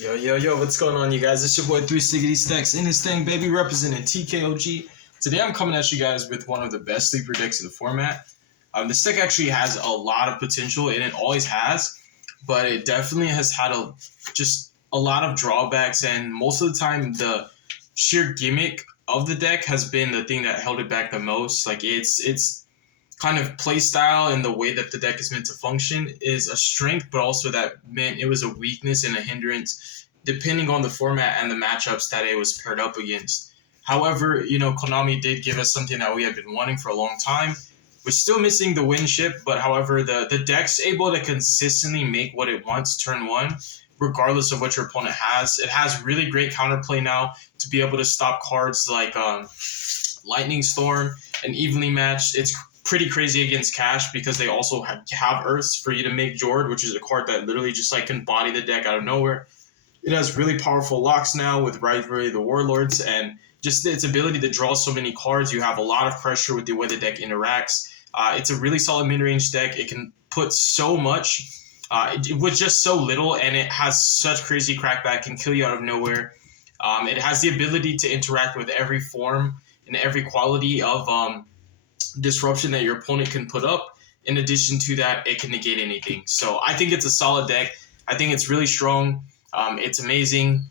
Yo, what's going on, you guys? It's your boy 360 Stacks in this thing, baby, representing TKOG. Today I'm coming at you guys with one of the best sleeper decks in the format. This deck actually has a lot of potential, and it always has, but it definitely has had just a lot of drawbacks, and most of the time the sheer gimmick of the deck has been the thing that held it back the most. Like it's kind of play style and the way that the deck is meant to function is a strength, but also that meant it was a weakness and a hindrance depending on the format and the matchups that it was paired up against. However, Konami did give us something that we had been wanting for a long time. We're still missing the win ship, but however, the deck's able to consistently make what it wants turn one, regardless of what your opponent has. It has really great counterplay now to be able to stop cards like Lightning Storm and Evenly Matched. It's pretty crazy against Cash because they also have Earths for you to make Jord, which is a card that literally just can body the deck out of nowhere. It has really powerful locks now with Rivalry of the Warlords, and just its ability to draw so many cards. You have a lot of pressure with the way the deck interacts. It's a really solid mid-range deck. It can put so much with just so little, and it has such crazy crackback, can kill you out of nowhere. It has the ability to interact with every form and every quality of disruption that your opponent can put up. In addition to that, it can negate anything. So I think it's a solid deck. I think it's really strong. It's amazing.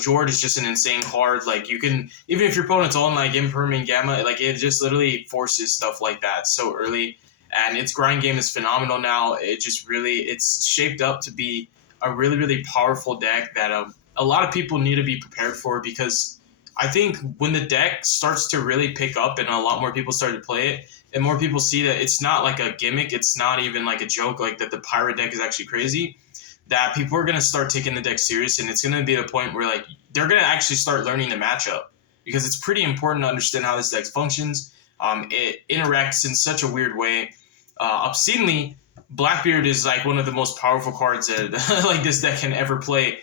Jord is just an insane card. Like, you can, even if your opponent's on Imperm and Gamma, it just literally forces stuff like that so early. And its grind game is phenomenal now. It's shaped up to be a really, really powerful deck that a lot of people need to be prepared for, because I think when the deck starts to really pick up and a lot more people start to play it, and more people see that it's not like a gimmick, it's not even like a joke, like that the pirate deck is actually crazy, that people are going to start taking the deck serious, and it's going to be a point where they're going to actually start learning the matchup, because it's pretty important to understand how this deck functions. It interacts in such a weird way. Obscenely, Blackbeard is one of the most powerful cards that this deck can ever play.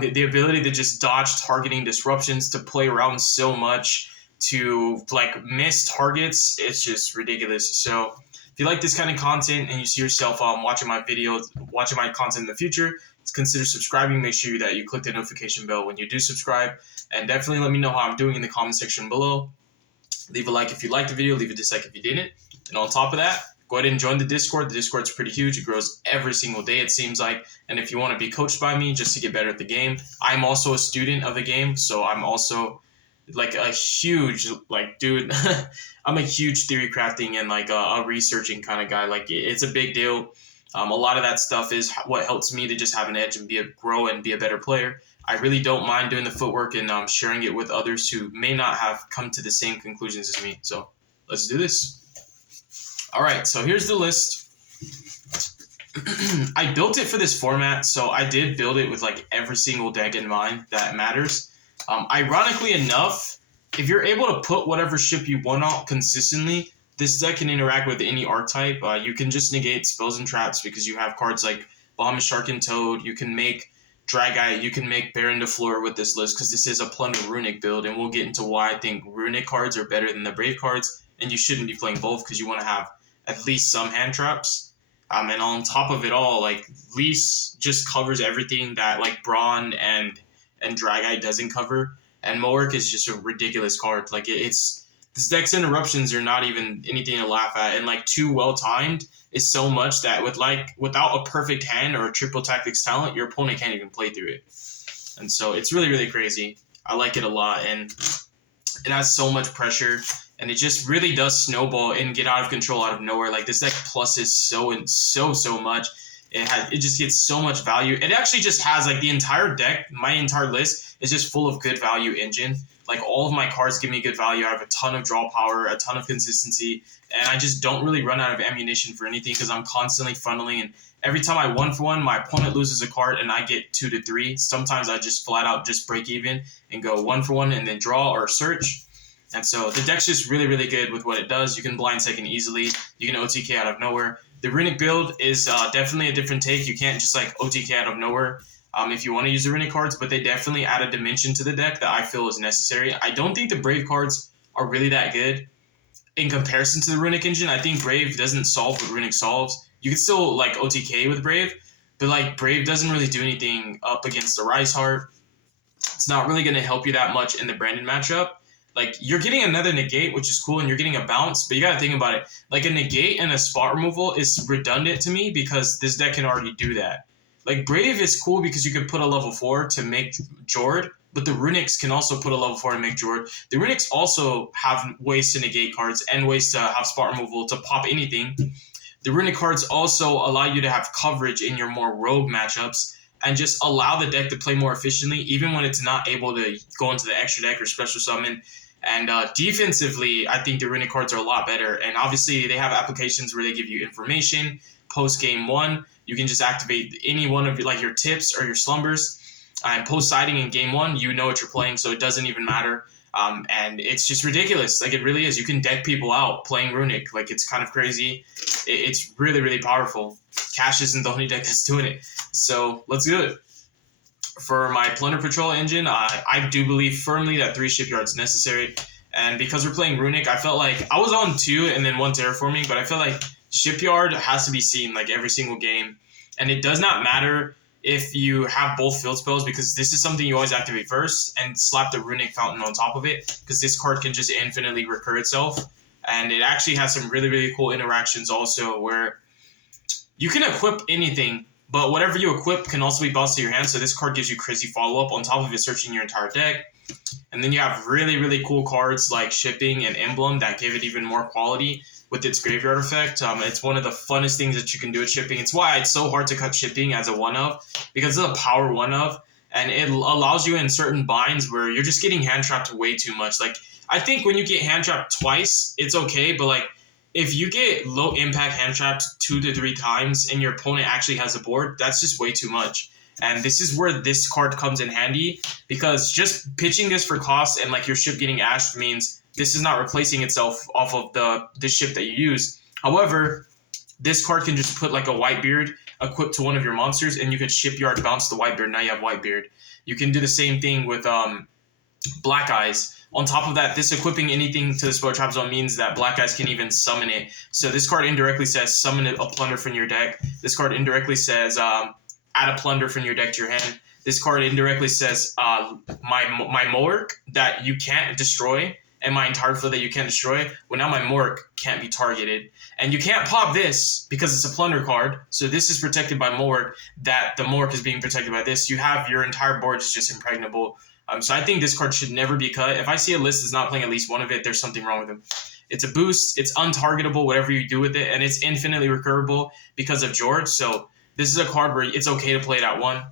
The ability to just dodge targeting disruptions, to play around so much, to miss targets, it's just ridiculous. So if you like this kind of content and you see yourself watching my content in the future, consider subscribing. Make sure that you click the notification bell when you do subscribe, and definitely let me know how I'm doing in the comment section below. Leave a like if you liked the video, leave a dislike if you didn't, and on top of that, go ahead and join the Discord. The Discord's pretty huge. It grows every single day, it seems like. And if you want to be coached by me just to get better at the game, I'm also a student of the game. So I'm also a huge, dude, I'm a huge theory crafting and a researching kind of guy. It's a big deal. A lot of that stuff is what helps me to just have an edge and grow and be a better player. I really don't mind doing the footwork and sharing it with others who may not have come to the same conclusions as me. So let's do this. All right, so here's the list. I built it for this format, so I did build it with every single deck in mind that matters. Ironically enough, if you're able to put whatever ship you want out consistently, this deck can interact with any archetype. You can just negate spells and traps because you have cards like Bahamut Shark and Toad. You can make Dragite. You can make Baron de Fleur with this list because this is a Plunder Runic build, and we'll get into why I think Runic cards are better than the Brave cards, and you shouldn't be playing both because you want to have at least some hand traps. And on top of it all, Lease just covers everything that Brawn and Dragite doesn't cover. And Moark is just a ridiculous card. This deck's interruptions are not even anything to laugh at. And too well timed is so much that without a perfect hand or a triple tactics talent, your opponent can't even play through it. And so it's really, really crazy. I like it a lot, and it has so much pressure. And it just really does snowball and get out of control out of nowhere. This deck pluses so much. It just gets so much value. It actually just has the entire deck. My entire list is just full of good value engine. All of my cards give me good value. I have a ton of draw power, a ton of consistency, and I just don't really run out of ammunition for anything because I'm constantly funneling. And every time I 1-for-1, my opponent loses a card and I get 2 to 3. Sometimes I just flat out just break even and go 1-for-1 and then draw or search. And so the deck's just really, really good with what it does. You can blind second easily. You can OTK out of nowhere. The Runic build is definitely a different take. You can't just OTK out of nowhere if you want to use the Runic cards, but they definitely add a dimension to the deck that I feel is necessary. I don't think the Brave cards are really that good in comparison to the Runic engine. I think Brave doesn't solve what Runic solves. You can still OTK with Brave, But like Brave doesn't really do anything up against the Rise Heart. It's not really going to help you that much in the Brandon matchup. Like, you're getting another negate, which is cool, and you're getting a bounce, but you got to think about it. Like, a negate and a spot removal is redundant to me because this deck can already do that. Like, Brave is cool because you can put a level 4 to make Jord, but the Runicks can also put a level 4 to make Jord. The Runicks also have ways to negate cards and ways to have spot removal to pop anything. The Runic cards also allow you to have coverage in your more rogue matchups and just allow the deck to play more efficiently, even when it's not able to go into the extra deck or special summon. And defensively, I think the Runic cards are a lot better. And obviously, they have applications where they give you information. Post game 1, you can just activate any one of your tips or your slumbers. And post siding in game 1, you know what you're playing, so it doesn't even matter. And it's just ridiculous. Like, it really is. You can deck people out playing Runic. Like, it's kind of crazy. It's really, really powerful. Cash isn't the only deck that's doing it. So let's do it. For my Plunder Patrol engine, I do believe firmly that 3 shipyards necessary. And because we're playing Runic, I felt like I was on 2 and then 1 terraforming, but I felt like shipyard has to be seen like every single game. And it does not matter if you have both field spells, because this is something you always activate first and slap the Runic Fountain on top of it, because this card can just infinitely recur itself. And it actually has some really, really cool interactions also where you can equip anything, but whatever you equip can also be bounced to your hand. So this card gives you crazy follow-up on top of it searching your entire deck. And then you have really, really cool cards like Shipping and Emblem that give it even more quality with its graveyard effect. It's one of the funnest things that you can do with Shipping. It's why it's so hard to cut Shipping as a one-of, because it's a power one-of, and it allows you in certain binds where you're just getting hand-trapped way too much. Like, I think when you get hand-trapped twice, it's okay, but like, if you get low impact hand trapped 2 to 3 times and your opponent actually has a board, that's just way too much. And this is where this card comes in handy, because just pitching this for cost and like your ship getting ashed means this is not replacing itself off of the ship that you use. However, this card can just put like a Whitebeard equipped to one of your monsters, and you can shipyard bounce the Whitebeard. Now you have Whitebeard. You can do the same thing with Black Eyes. On top of that, this equipping anything to the Spell Trap Zone means that Black Eyes can even summon it. So this card indirectly says summon a Plunder from your deck. This card indirectly says add a Plunder from your deck to your hand. This card indirectly says my Mork that you can't destroy and my entire field that you can't destroy. Well, now my Mork can't be targeted. And you can't pop this because it's a Plunder card. So this is protected by Mork, that the Mork is being protected by this. You have your entire board is just impregnable. So I think this card should never be cut. If I see a list that's not playing at least one of it, there's something wrong with them. It's a boost. It's untargetable, whatever you do with it, and it's infinitely recurable because of Jord. So this is a card where it's okay to play it at 1.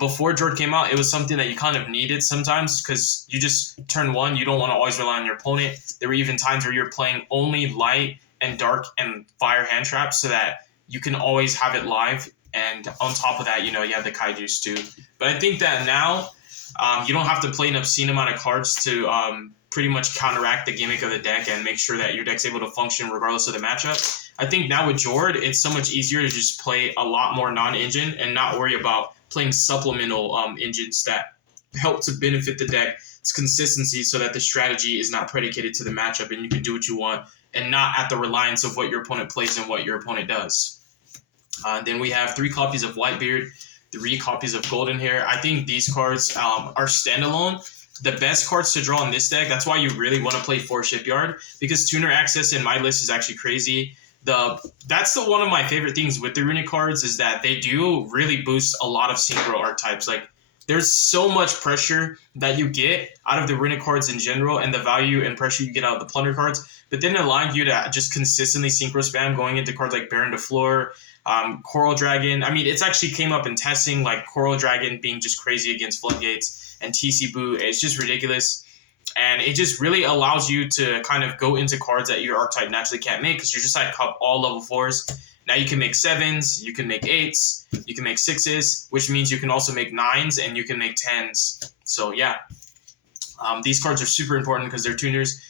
Before Jord came out, it was something that you kind of needed sometimes, because you just turn 1. You don't want to always rely on your opponent. There were even times where you're playing only light and dark and fire hand traps so that you can always have it live. And on top of that, you have the Kaijus too. But I think that now you don't have to play an obscene amount of cards to pretty much counteract the gimmick of the deck and make sure that your deck's able to function regardless of the matchup. I think now with Jord, it's so much easier to just play a lot more non-engine and not worry about playing supplemental engines that help to benefit the deck's consistency, so that the strategy is not predicated to the matchup and you can do what you want and not at the reliance of what your opponent plays and what your opponent does. Then we have 3 copies of Whitebeard, 3 copies of Golden Hair. I think these cards are standalone. The best cards to draw in this deck, that's why you really want to play 4 Shipyard, because tuner access in my list is actually crazy. That's one of my favorite things with the Runic cards, is that they do really boost a lot of synchro archetypes. Like, there's so much pressure that you get out of the Runic cards in general, and the value and pressure you get out of the Plunder cards, but then allowing you to just consistently synchro spam going into cards like Baron de Fleur, Coral Dragon. I mean, it's actually came up in testing, like Coral Dragon being just crazy against Floodgates, and TC Boo. It's just ridiculous. And it just really allows you to kind of go into cards that your archetype naturally can't make, because you're just like all level 4s. Now you can make 7s, you can make 8s, you can make 6s, which means you can also make 9s and you can make 10s. So yeah, these cards are super important because they're tuners.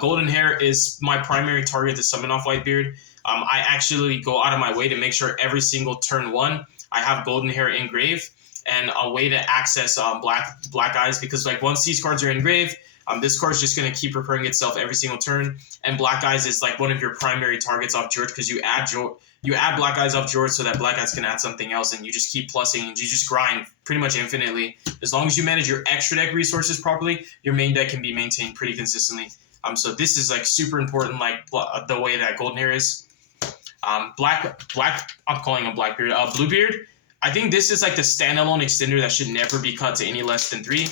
Golden Hair is my primary target to summon off Whitebeard. I actually go out of my way to make sure every single turn 1 I have Golden Hair in grave, and a way to access Black Eyes, because like once these cards are in grave, this card is just going to keep recurring itself every single turn, and Black Eyes is like one of your primary targets off Jord, because you add you add Black Eyes off Jord so that Black Eyes can add something else, and you just keep plussing and you just grind pretty much infinitely. As long as you manage your extra deck resources properly, your main deck can be maintained pretty consistently. So this is like super important, like the way that Golden Hair is. I'm calling him Blackbeard. Bluebeard, I think this is like the standalone extender that should never be cut to any less than 3.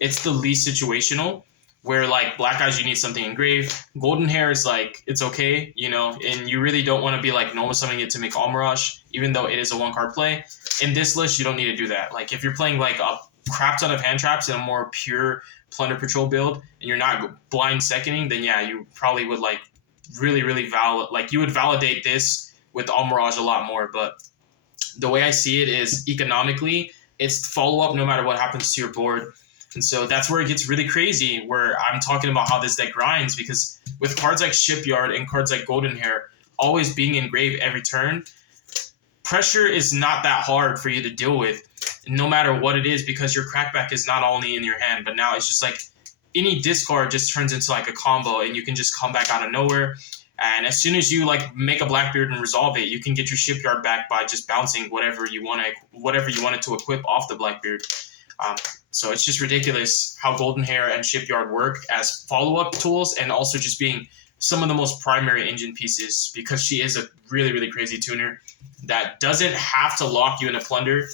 It's the least situational, where like Black Eyes, you need something engraved. Golden Hair is like, it's okay, you know, and you really don't want to be like normal summoning it to make All Mirage, even though it is a 1-card play. In this list, you don't need to do that. Like if you're playing like a crap ton of hand traps in a more pure Plunder Patrol build, and you're not blind seconding, then yeah, you probably would like really you would validate this with All Mirage a lot more. But the way I see it is economically, it's follow-up no matter what happens to your board. And so that's where it gets really crazy, where I'm talking about how this deck grinds, because with cards like Shipyard and cards like Golden Hair always being engraved every turn, pressure is not that hard for you to deal with, no matter what it is, because your crackback is not only in your hand, but now it's just like any discard just turns into like a combo, and you can just come back out of nowhere. And as soon as you like make a Blackbeard and resolve it, you can get your Shipyard back by just bouncing whatever you wanted to equip off the Blackbeard. So it's just ridiculous how Golden Hair and Shipyard work as follow-up tools, and also just being some of the most primary engine pieces, because she is a really crazy tuner that doesn't have to lock you in a Plunder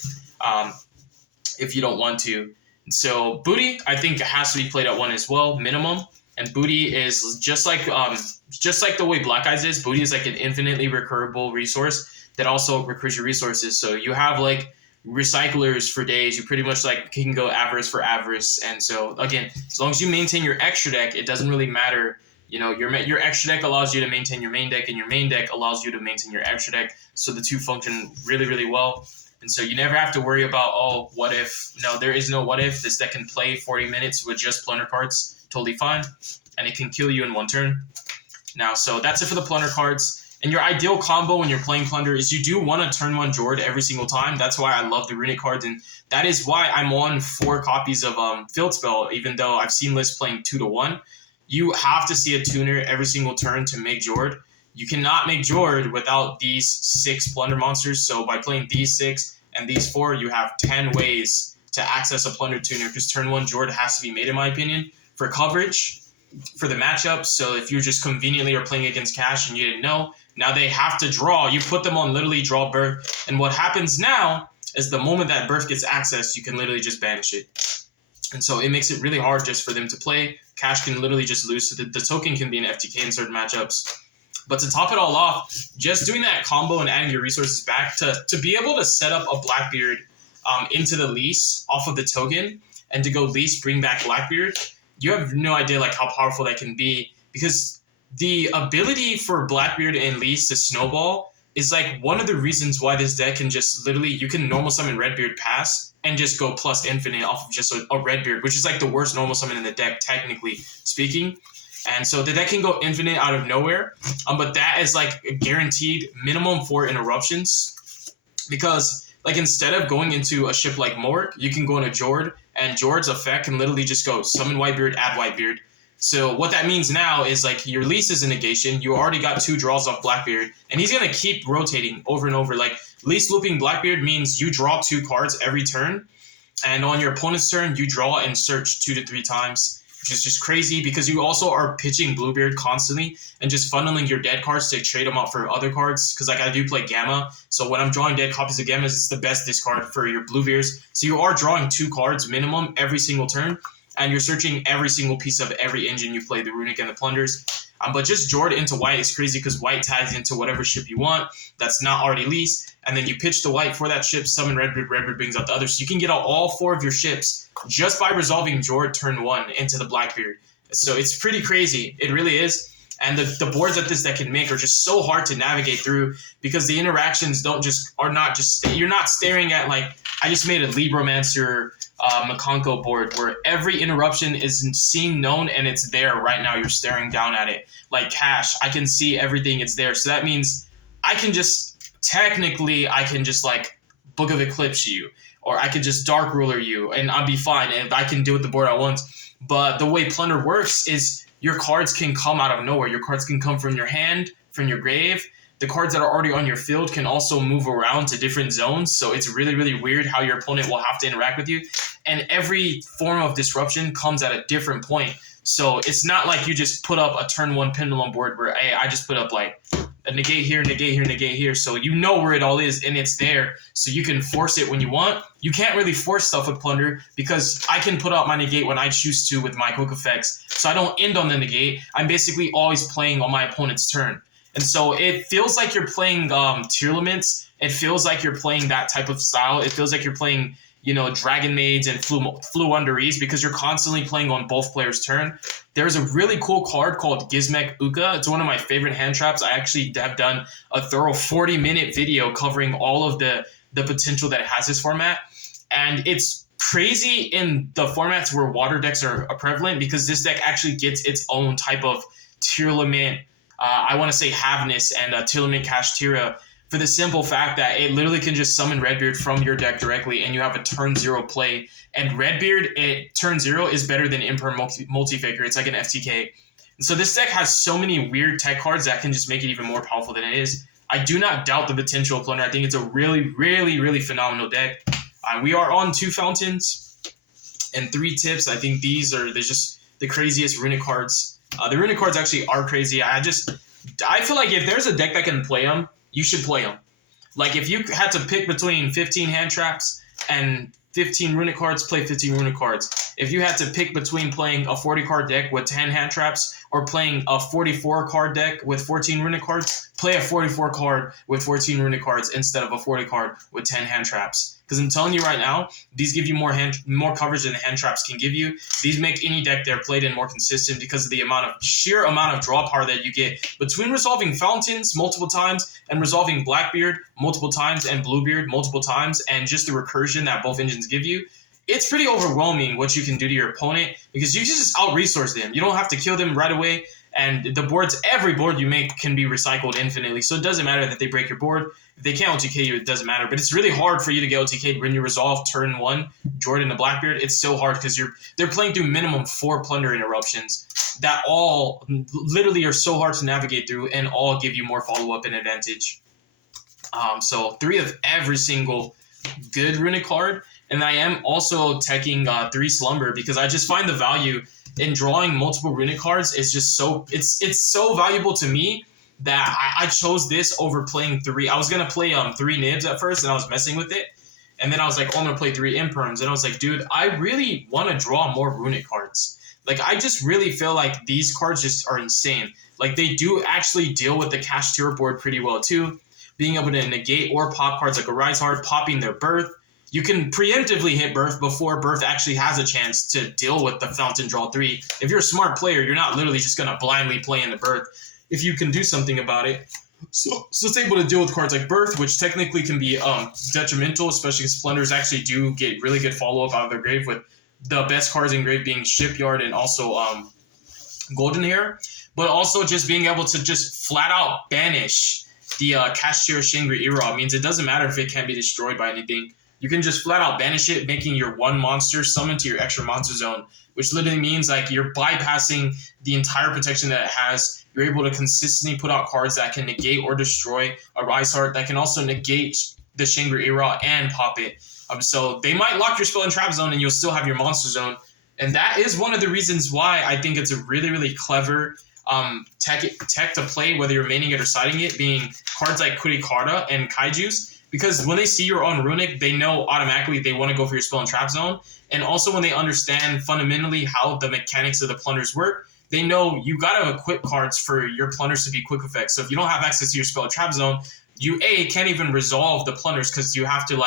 if you don't want to. So Booty, I think, has to be played at 1 as well, minimum. And Booty is just like the way Black Eyes is. Booty is like an infinitely recurable resource that also recurs your resources. So you have like recyclers for days. You pretty much like can go avarice for avarice. And so again, as long as you maintain your extra deck, it doesn't really matter. You know, your extra deck allows you to maintain your main deck, and your main deck allows you to maintain your extra deck. So the two function really well. And so you never have to worry about, oh, what if? No, there is no what if. This deck can play 40 minutes with just Plunder cards. Totally fine. And it can kill you in 1 turn. Now, so that's it for the Plunder cards. And your ideal combo when you're playing Plunder is you do want to turn 1 Jord every single time. That's why I love the Runic cards. And that is why I'm on 4 copies of Field Spell, even though I've seen lists playing 2 to 1. You have to see a tuner every single turn to make Jord. You cannot make Jord without these 6 Plunder monsters. So by playing these 6 and these 4, you have 10 ways to access a Plunder tuner, because turn 1 Jord has to be made, in my opinion, for coverage, for the matchup. So if you just conveniently are playing against Cash and you didn't know, now they have to draw. You put them on literally draw birth. And what happens now is the moment that birth gets accessed, you can literally just banish it. And so it makes it really hard just for them to play. Cash can literally just lose. So the token can be an FTK in certain matchups. But to top it all off, just doing that combo and adding your resources back to be able to set up a Blackbeard into the lease off of the token, and to go lease, bring back Blackbeard, you have no idea like how powerful that can be, because the ability for Blackbeard and lease to snowball is like one of the reasons why this deck can just literally, you can normal summon Redbeard pass and just go plus infinite off of just a Redbeard, which is like the worst normal summon in the deck, technically speaking. And so the deck can go infinite out of nowhere, but that is like a guaranteed minimum 4 interruptions, because like instead of going into a ship like Mork, you can go into Jord, and Jord's effect can literally just go summon Whitebeard, add Whitebeard. So what that means now is like your lease is a negation. You already got 2 draws off Blackbeard, and he's going to keep rotating over and over. Like lease looping Blackbeard means you draw 2 cards every turn, and on your opponent's turn, you draw and search 2 to 3 times, which is just crazy, because you also are pitching Bluebeard constantly and just funneling your dead cards to trade them out for other cards. Because like I do play Gamma, so when I'm drawing dead copies of Gammas, it's the best discard for your Bluebeards. So you are drawing 2 cards minimum every single turn, and you're searching every single piece of every engine you play, the Runic and the Plunders. But just Jord into White is crazy, because White tags into whatever ship you want that's not already leased, and then you pitch the White for that ship, summon Redbeard, Redbeard brings out the other. So you can get out all 4 of your ships just by resolving Jord turn 1 into the Blackbeard. So it's pretty crazy. It really is. And the boards that this deck can make are just so hard to navigate through, because the interactions you're not staring at like, I just made a Libromancer Makonko board where every interruption is seen, known, and it's there right now. You're staring down at it. Like Cash, I can see everything, it's there. So that means I can just like Book of Eclipse you, or I could just Dark Ruler you, and I'll be fine, and I can do it the board I want. But the way Plunder works is your cards can come out of nowhere. Your cards can come from your hand, from your grave, the cards that are already on your field can also move around to different zones. So it's really, really weird how your opponent will have to interact with you. And every form of disruption comes at a different point. So it's not like you just put up a turn 1 pendulum board where, hey, I just put up like a negate here, negate here, negate here. So you know where it all is and it's there. So you can force it when you want. You can't really force stuff with Plunder because I can put out my negate when I choose to with my quick effects. So I don't end on the negate. I'm basically always playing on my opponent's turn. And so it feels like you're playing tier limits. It feels like you're playing that type of style. It feels like you're playing, you know, Dragon Maids and Flu Under Ease because you're constantly playing on both players' turn. There's a really cool card called Gizmek Uka. It's one of my favorite hand traps. I actually have done a thorough 40-minute video covering all of the potential that it has this format. And it's crazy in the formats where water decks are prevalent because this deck actually gets its own type of tier limit. I want to say Havness and tier limit KASHTIRA for the simple fact that it literally can just summon Redbeard from your deck directly and you have a turn 0 play. And Redbeard at turn 0 is better than Imperm Multifaker. It's like an FTK. And so this deck has so many weird tech cards that can just make it even more powerful than it is. I do not doubt the potential of Plunder. I think it's a really, really, really phenomenal deck. We are on 2 fountains and 3 tips. I think they're just the craziest Runic cards. The Runic cards actually are crazy. I feel like if there's a deck that can play them, you should play them. Like if you had to pick between 15 hand traps and 15 Runic cards, play 15 Runic cards. If you had to pick between playing a 40 card deck with 10 hand traps or playing a 44 card deck with 14 Runic cards, play a 44 card with 14 Runic cards instead of a 40 card with 10 hand traps. Because I'm telling you right now, these give you more coverage than hand traps can give you. These make any deck they're played in more consistent because of the sheer amount of draw power that you get between resolving Fountains multiple times and resolving Blackbeard multiple times and Bluebeard multiple times, and just the recursion that both engines give you. It's pretty overwhelming what you can do to your opponent because you can just out-resource them. You don't have to kill them right away, and every board you make can be recycled infinitely, so it doesn't matter that they break your board. If they can't OTK you, it doesn't matter. But it's really hard for you to get OTK'd when you resolve turn 1, Jordan the Blackbeard. It's so hard because they're playing through minimum 4 Plunder interruptions that all literally are so hard to navigate through and all give you more follow-up and advantage. So 3 of every single good Runic card. And I am also teching 3 Slumber because I just find the value in drawing multiple Runic cards is just so it's so valuable to me that I chose this over playing 3. I was gonna play 3 Nibs at first, and I was messing with it, and then I was like, oh, I'm gonna play 3 Imperms, and I was like, dude, I really want to draw more Runic cards. Like, I just really feel like these cards just are insane. Like, they do actually deal with the KASHTIRA board pretty well too, being able to negate or pop cards like a Rise Hard, popping their Birth. You can preemptively hit Birth before Birth actually has a chance to deal with the Fountain Draw 3. If you're a smart player, you're not literally just going to blindly play in the Birth if you can do something about it. So it's able to deal with cards like Birth, which technically can be detrimental, especially because Plunders actually do get really good follow-up out of their grave, with the best cards in grave being Shipyard and also Golden Hair. But also just being able to just flat-out banish the KASHTIRA Shangri-Ira means it doesn't matter if it can't be destroyed by anything. You can just flat out banish it, making your 1 monster summon to your extra monster zone, which literally means like you're bypassing the entire protection that it has. You're able to consistently put out cards that can negate or destroy a Rise Heart, that can also negate the Shangri-Ira and pop it. So they might lock your spell and trap zone and you'll still have your monster zone. And that is one of the reasons why I think it's a really, really clever tech to play, whether you're maining it or siding it, being cards like Kurikara and Kaijus. Because when they see you're on Runic, they know automatically they want to go for your spell and trap zone. And also when they understand fundamentally how the mechanics of the Plunders work, they know you got to equip cards for your Plunders to be quick effects. So if you don't have access to your spell and trap zone, you can't even resolve the Plunders because you have to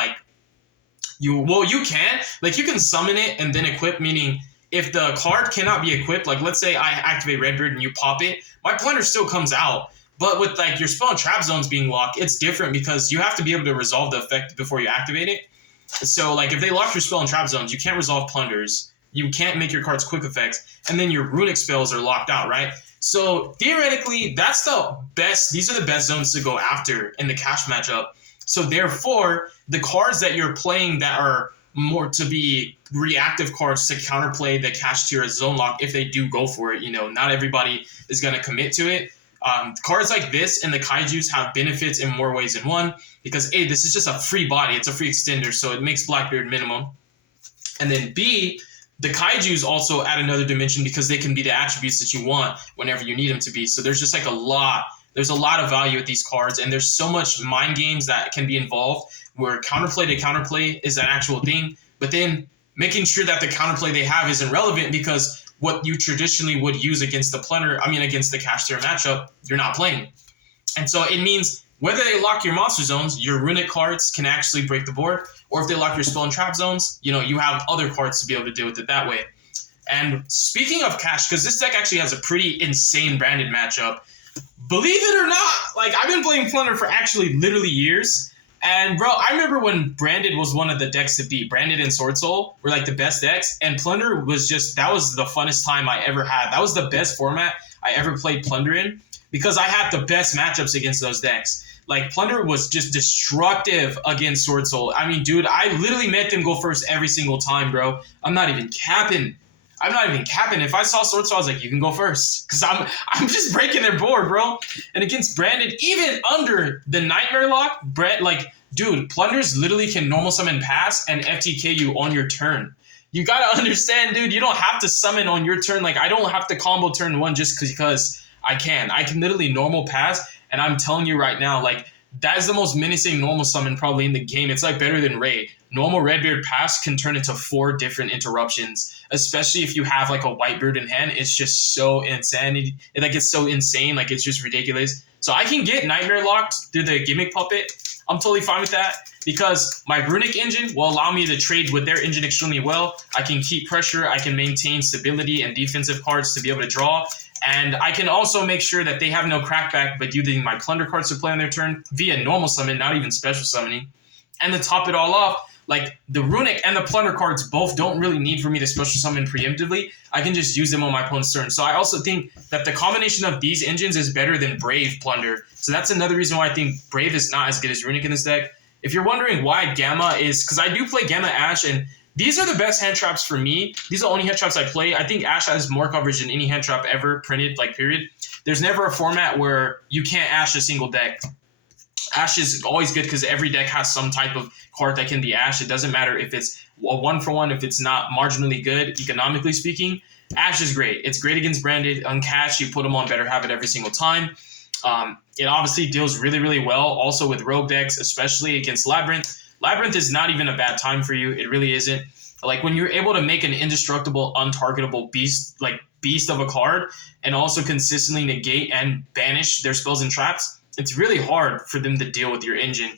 you can summon it and then equip, meaning if the card cannot be equipped, like let's say I activate Redbeard and you pop it, my Plunder still comes out. But with like your spell and trap zones being locked, it's different because you have to be able to resolve the effect before you activate it. So like if they lock your spell and trap zones, you can't resolve Plunders. You can't make your cards quick effects, and then your Runic spells are locked out, right? So theoretically, that's the best. These are the best zones to go after in the Cash matchup. So therefore, the cards that you're playing that are more to be reactive cards to counterplay the KASHTIRA zone lock, if they do go for it, not everybody is going to commit to it. Cards like this and the Kaijus have benefits in more ways than one because A, this is just a free body. It's a free extender, so it makes Blackbeard minimum. And then B, the Kaijus also add another dimension because they can be the attributes that you want whenever you need them to be. So there's just like there's a lot of value with these cards, and there's so much mind games that can be involved where counterplay to counterplay is an actual thing, but then making sure that the counterplay they have isn't relevant because what you traditionally would use against the Plunder, against the KASHTIRA matchup, you're not playing. And so it means whether they lock your monster zones, your Runic cards can actually break the board, or if they lock your spell and trap zones, you have other cards to be able to deal with it that way. And speaking of Cash, because this deck actually has a pretty insane branded matchup, believe it or not, like I've been playing Plunder for actually literally years. And bro, I remember when Branded was one of the decks to beat. Branded and Sword Soul were like the best decks, and Plunder was that was the funnest time I ever had. That was the best format I ever played Plunder in because I had the best matchups against those decks. Like Plunder was just destructive against Sword Soul. I mean, dude, I literally made them go first every single time, bro. I'm not even capping. If I saw Sword Soul, I was like, you can go first. Because I'm just breaking their board, bro. And against Branded, even under the Nightmare Lock, dude, Plunders literally can normal summon pass and FTK you on your turn. You gotta understand, dude, you don't have to summon on your turn. Like, I don't have to combo turn one just because I can. I can literally normal pass, and I'm telling you right now, like, that is the most menacing normal summon probably in the game. It's like better than Ray. Normal Redbeard pass can turn into 4 different interruptions, especially if you have like a Whitebeard in hand. It's just so insanity. It's so insane. Like, it's just ridiculous. So I can get Nightmare locked through the Gimmick Puppet. I'm totally fine with that because my Runic engine will allow me to trade with their engine extremely well. I can keep pressure. I can maintain stability and defensive cards to be able to draw. And I can also make sure that they have no crackback, but using my Plunder cards to play on their turn via normal summon, not even special summoning. And to top it all off, like the Runic and the Plunder cards both don't really need for me to special summon preemptively. I can just use them on my opponent's turn. So I also think that the combination of these engines is better than Brave Plunder. So that's another reason why I think Brave is not as good as Runic in this deck. If you're wondering why Gamma is, because I do play Gamma Ash, and these are the best hand traps for me. These are the only hand traps I play. I think Ash has more coverage than any hand trap ever printed, period. There's never a format where you can't Ash a single deck. Ash is always good because every deck has some type of card that can be Ash. It doesn't matter if it's a 1-for-1, if it's not marginally good, economically speaking. Ash is great. It's great against Branded. On Cash, you put them on Better Have It every single time. It obviously deals really, really well also with Rogue decks, especially against Labyrinth. Labyrinth is not even a bad time for you. It really isn't. Like, when you're able to make an indestructible, untargetable beast of a card and also consistently negate and banish their spells and traps, it's really hard for them to deal with your engine.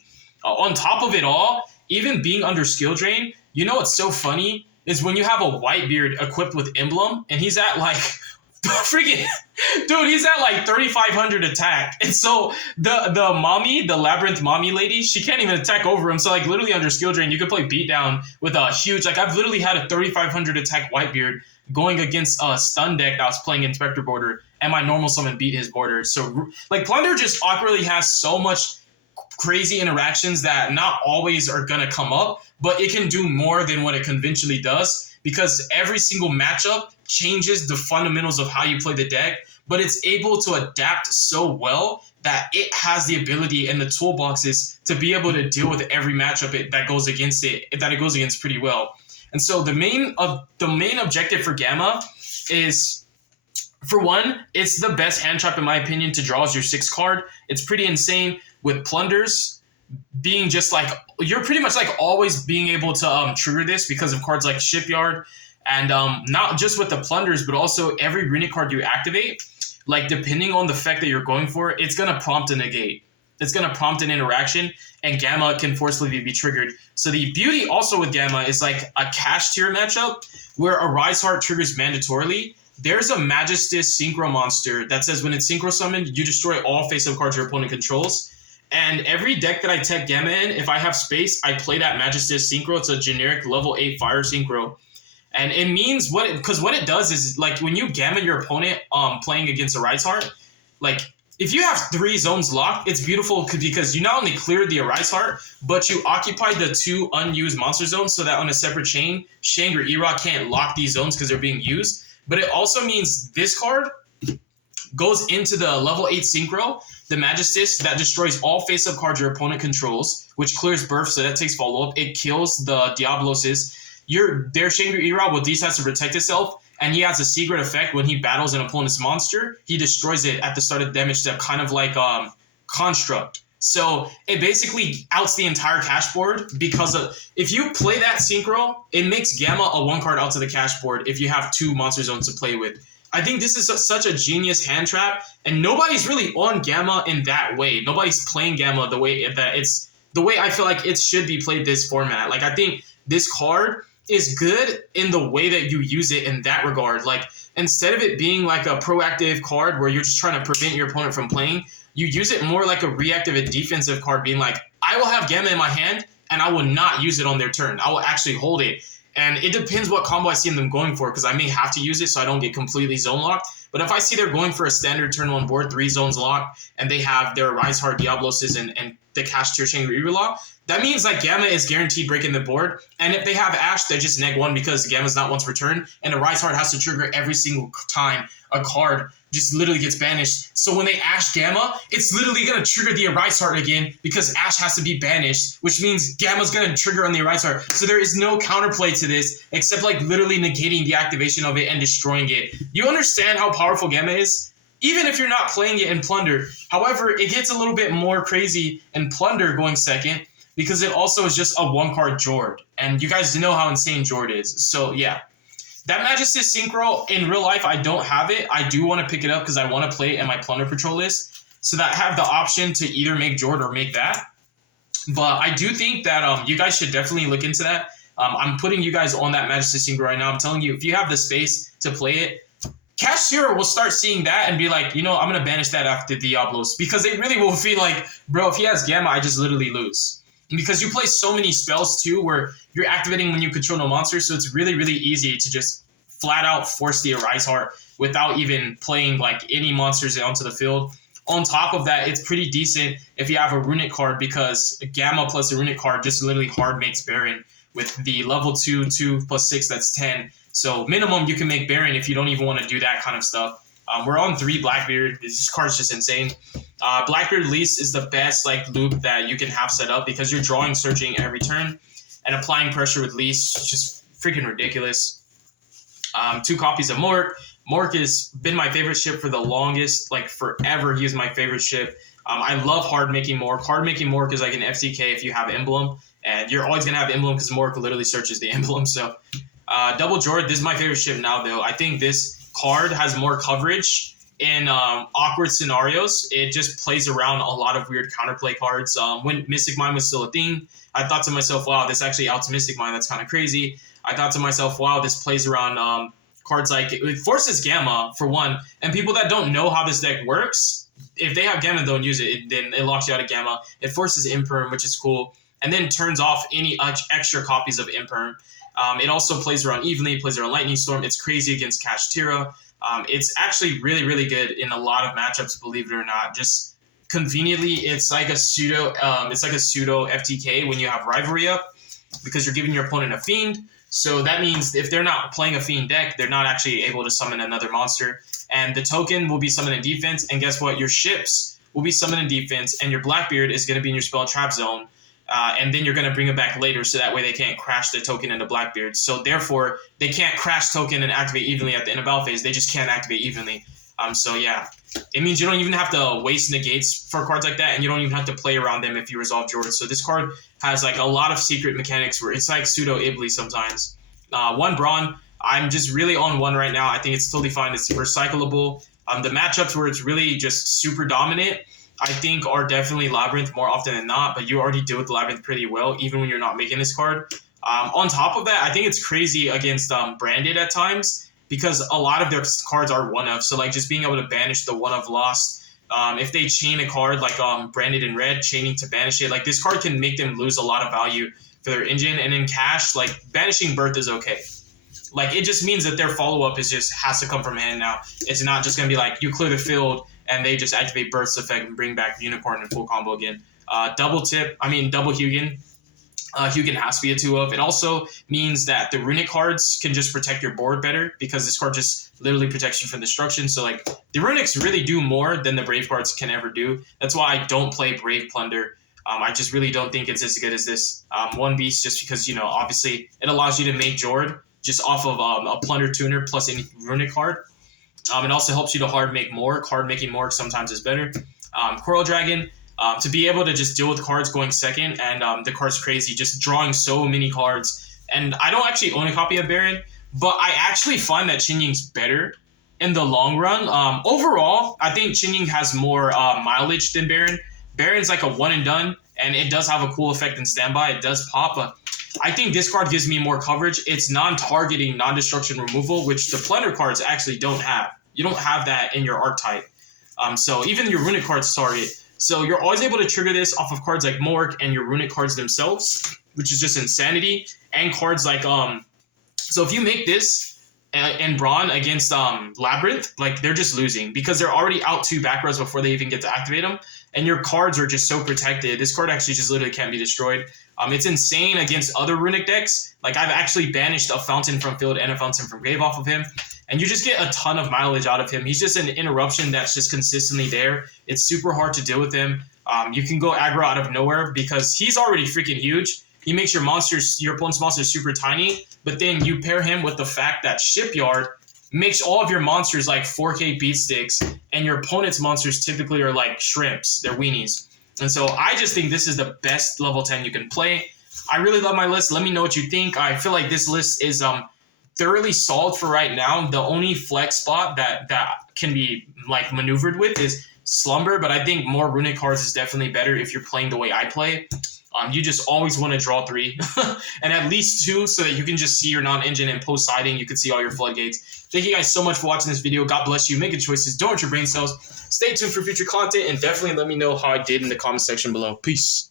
On top of it all, even being under skill drain, what's so funny is when you have a Whitebeard equipped with Emblem and he's at he's at 3,500 attack. And so the Labyrinth mommy lady, she can't even attack over him. So literally under skill drain, you could play beatdown with a huge, I've literally had a 3,500 attack Whitebeard going against a stun deck that was playing Inspector Border, and my normal summon beat his border. So Plunder just awkwardly has so much crazy interactions that not always are going to come up, but it can do more than what it conventionally does because every single matchup changes the fundamentals of how you play the deck, but it's able to adapt so well that it has the ability and the toolboxes to be able to deal with every matchup that goes against pretty well. And so the main objective for Gamma is, for one, it's the best hand trap in my opinion to draw as your 6th card. It's pretty insane with Plunders being just you're pretty much always being able to trigger this because of cards like Shipyard, and not just with the Plunders, but also every Runic card you activate, depending on the effect that you're going for, it's going to prompt a negate. It's going to prompt an interaction, and Gamma can forcibly be triggered. So the beauty also with Gamma is a KASHTIRA matchup where a Rise Heart triggers mandatorily. There's a Magistus Synchro monster that says when it's Synchro summoned, you destroy all face-up cards your opponent controls. And every deck that I tech Gamma in, if I have space, I play that Magistus Synchro. It's a generic level 8 fire Synchro. And it means what it does is when you Gamma your opponent playing against a Rise Heart, if you have 3 zones locked, it's beautiful because you not only cleared the Arise Heart, but you occupied the 2 unused monster zones so that on a separate chain, Shang or Era can't lock these zones because they're being used. But it also means this card goes into the level 8 Synchro, the Magistus, that destroys all face-up cards your opponent controls, which clears Birth, so that takes follow-up. It kills the Diabloses. Their Shangri-La will D-size to protect itself, and he has a secret effect when he battles an opponent's monster. He destroys it at the start of the damage step, kind of like Construct. So it basically outs the entire cash board because if you play that Synchro, it makes Gamma a 1-card out to the cash board if you have 2 monster zones to play with. I think this is such a genius hand trap, and nobody's really on Gamma in that way. Nobody's playing Gamma the way that it's the way I feel like it should be played this format. Like, I think this card is good in the way that you use it in that regard. Like, instead of it being like a proactive card where you're just trying to prevent your opponent from playing, you use it more like a reactive and defensive card, being like, I will have Gamma in my hand, and I will not use it on their turn. I will actually hold it. And it depends what combo I see them going for, because I may have to use it so I don't get completely zone locked. But if I see they're going for a standard turn 1 board, 3 zones locked, and they have their Rise Heart Diabloses and the KASHTIRA Shangri-La, that means like Gamma is guaranteed breaking the board. And if they have Ash, they just neg 1 because Gamma's not once per turn, and a Rise Heart has to trigger every single time a card just literally gets banished. So when they Ash Gamma, it's literally going to trigger the Rise Heart again because Ash has to be banished, which means Gamma's going to trigger on the Rise Heart. So there is no counterplay to this except like literally negating the activation of it and destroying it. You understand how powerful Gamma is? Even if you're not playing it in Plunder. However, it gets a little bit more crazy in Plunder going second because it also is just a 1-card Jord. And you guys know how insane Jord is. So yeah. That Magistus Synchro, in real life, I don't have it. I do want to pick it up because I want to play it in my Plunder Patrol list so that I have the option to either make Jord or make that. But I do think that you guys should definitely look into that. I'm putting you guys on that Magistus Synchro right now. I'm telling you, if you have the space to play it, KASHTIRA will start seeing that and be like, you know, I'm going to banish that after Diablos, because they really will feel like, bro, if he has Gamma, I just literally lose. Because you play so many spells too where you're activating when you control no monsters, so it's really, really easy to just flat out force the Arise Heart without even playing like any monsters onto the field. On top of that, it's pretty decent if you have a Runic card, because Gamma plus a Runic card just literally hard makes Baron with the level 2 plus 6, that's 10. So minimum you can make Baron if you don't even want to do that kind of stuff. We're on 3 Blackbeard. This card's just insane. Blackbeard Lease is the best like loop that you can have set up because you're drawing Searching every turn and applying pressure with Lease. Just freaking ridiculous. 2 copies of Mork. Mork has been my favorite ship for the longest, like forever. He is my favorite ship. I love hard making Mork. Hard making Mork is like an FCK if you have Emblem, and you're always gonna have Emblem because Mork literally searches the Emblem. So Double Jord, this is my favorite ship now though. I think this card has more coverage in awkward scenarios. It just plays around a lot of weird counterplay cards. When Mystic Mine was still a thing, I thought to myself, wow, this actually outs Mystic Mine. That's kind of crazy. I thought to myself, wow, this plays around cards like, it forces Gamma for one, and people that don't know how this deck works, if they have Gamma and don't use it, then it locks you out of Gamma. It forces Imperm, which is cool, and then turns off any extra copies of Imperm. It also plays around Evenly, plays around Lightning Storm. It's crazy against KASHTIRA. It's actually really, really good in a lot of matchups, believe it or not. Just conveniently, it's like a pseudo FTK when you have Rivalry up, because you're giving your opponent a Fiend. So that means if they're not playing a Fiend deck, they're not actually able to summon another monster. And the token will be summoned in defense. And guess what? Your ships will be summoned in defense. And your Blackbeard is going to be in your spell trap zone. And then you're going to bring it back later, so that way they can't crash the token into Blackbeard. So therefore, they can't crash token and activate evenly at the end of battle phase. They just can't activate evenly. So yeah, it means you don't even have to waste negates for cards like that, and you don't even have to play around them if you resolve Jord. So this card has like a lot of secret mechanics where it's like pseudo Ibly sometimes. 1 Brawn, I'm just really on 1 right now. I think it's totally fine. It's recyclable. The matchups where it's really just super dominant, I think, are definitely Labyrinth more often than not, but you already deal with Labyrinth pretty well, even when you're not making this card. On top of that, I think it's crazy against Branded at times, because a lot of their cards are one-of. So like just being able to banish the one-of Lost. If they chain a card like Branded in red, chaining to banish it, like this card can make them lose a lot of value for their engine. And in Cash, like banishing Birth is okay. Like it just means that their follow-up has to come from hand now. It's not just going to be like you clear the field and they just activate Birth's effect and bring back Unicorn and full combo again. Double Hugin. Hugin has to be a 2 of. It also means that the Runic cards can just protect your board better because this card just literally protects you from destruction. So like the Runics really do more than the Brave cards can ever do. That's why I don't play Brave Plunder. I just really don't think it's as good as this one beast, just because, you know, obviously it allows you to make Jord just off of a Plunder tuner plus any Runic card. It also helps you to hard make more. Card making more sometimes is better. Coral Dragon, to be able to just deal with cards going second, and the card's crazy, just drawing so many cards. And I don't actually own a copy of Baron, but I actually find that Qinying's better in the long run. Overall, I think Qinying has more mileage than Baron. Baron's like a one and done, and it does have a cool effect in standby. It does pop, but I think this card gives me more coverage. It's non-targeting, non-destruction removal, which the Plunder cards actually don't have. You don't have that in your archetype. So even your Runic cards target. So you're always able to trigger this off of cards like Mork and your Runic cards themselves, which is just insanity. And cards like so if you make this and Brawn against Labyrinth, like they're just losing because they're already out 2 back rows before they even get to activate them. And your cards are just so protected. This card actually just literally can't be destroyed. It's insane against other Runic decks. Like I've actually banished a Fountain from field and a Fountain from grave off of him. And you just get a ton of mileage out of him. He's just an interruption that's just consistently there. It's super hard to deal with him. You can go aggro out of nowhere because he's already freaking huge. He makes your opponent's monsters super tiny, but then you pair him with the fact that Shipyard makes all of your monsters like 4K beat sticks, and your opponent's monsters typically are like shrimps. They're weenies. And so I just think this is the best level 10 you can play. I really love my list. Let me know what you think. I feel like this list is thoroughly solid for right now. The only flex spot that can be like maneuvered with is Slumber, but I think more Runic cards is definitely better if you're playing the way I play. You just always want to draw 3 and at least 2 so that you can just see your non-engine, and post-siding you can see all your floodgates. Thank you guys so much for watching this video. God bless you. Make good choices. Don't hurt your brain cells. Stay tuned for future content, and definitely let me know how I did in the comment section below. Peace.